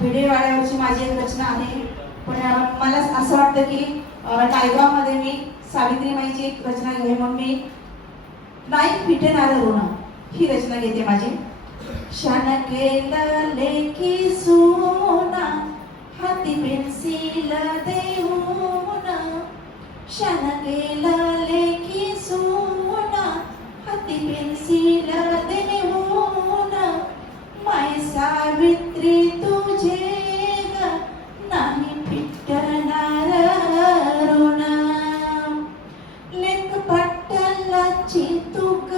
भिडेवाड्यावरची माझी एक रचना आहे. पण मला असं वाटतं की टायगामध्ये मी सावित्रीमाईची एक रचना घ्यावी, म्हणून मी नाही फिटेनार ऋण ही रचना घेते माझी. शान केलं लेकी सोना हाती पेन्सिल देऊन, शान केलं लेकी सोना हाती पेन्सिल देऊन, माय सावित्री तुझे ग नाही फिटणार ऋण. लेक पाटलाची तुक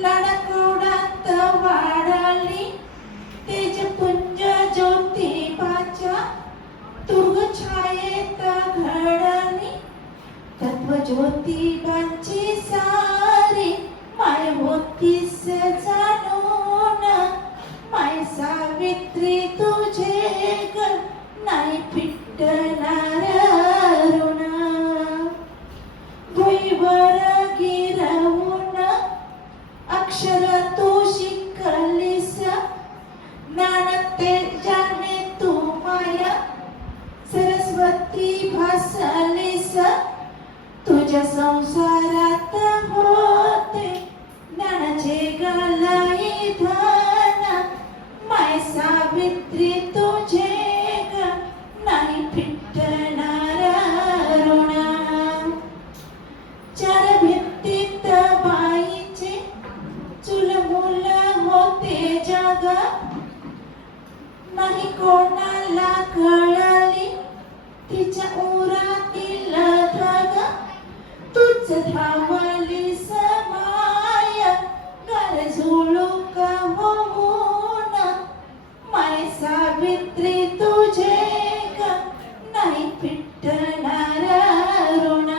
लाडकोडात वाढाली, तेज पुंज ज्योतिबाच्या तुर्ग छायेत घडली, तत्व ज्योतिबाची सारी माय होतीस जाणून, माय सावित्री तुझे ग नाही फिटणार ऋण. भुईवर गिरवून अक्षर तू शिकलीस, ज्ञान तेजाने तू माया सरस्वती भासलीस, तुझ्या संसारात होते ज्ञानाचे गालाई धन, माय सावित्री तुझे ग नाही फिटणार ऋण. चार भिंतीत बाईचे चुलमुल होते जग, नाही कोणाला कळली तिच्या उरातील धग, तूच धावली समाय गरजुळू का होऊन, माय सावित्री तुझे ग नाही फिटणार ऋण.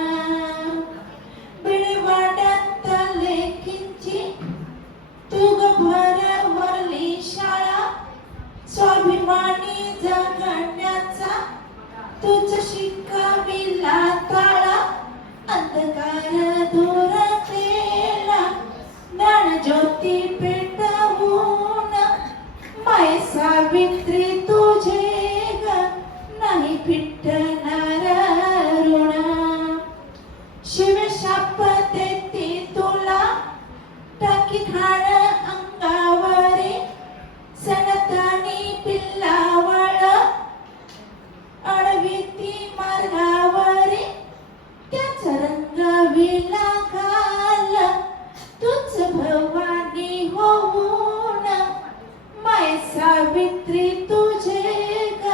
बिळवाड्यात लेकींची तुग भरवली शाळा, स्वाभिमानी जगण्याचा तुझ शिकविला ताळा, अंधकार दूर केला ज्ञान ज्योती पेटवून, माय सावित्री तुझे ग नाही फिटणार ऋण. शिवशाप देती तुला टाकी घाण अंगावरी, सनतनी पिल्लावळ अडविती मार्गावरी, त्याच रंगविला घाल तुझ भवानी होऊन, माय सावित्री तुझे ग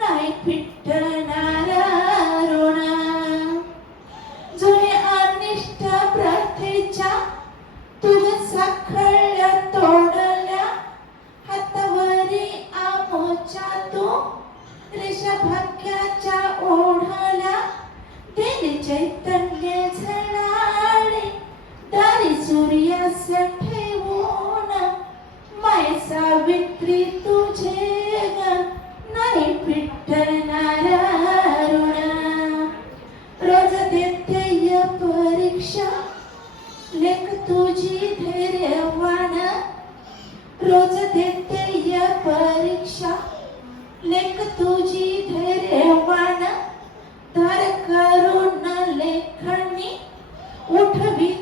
नाही फिटणार ऋण. जुने अनिष्ट प्रथेच्या तुझ साखळ्या तोडल्या, हातावरी आमोच्या तू रेषा भाग्याच्या ओढल्या, दिली चैतन्य झळाळी दारी सूर्यास ठेवून, माय सावित्री तुझे ग नाही फिटणार ऋण. रोज देते परीक्षा लेख तुझी धैर्यवान, रोज देते परीक्षा लेख तुझी धैर्यवान, धार करून लेखणी उठवी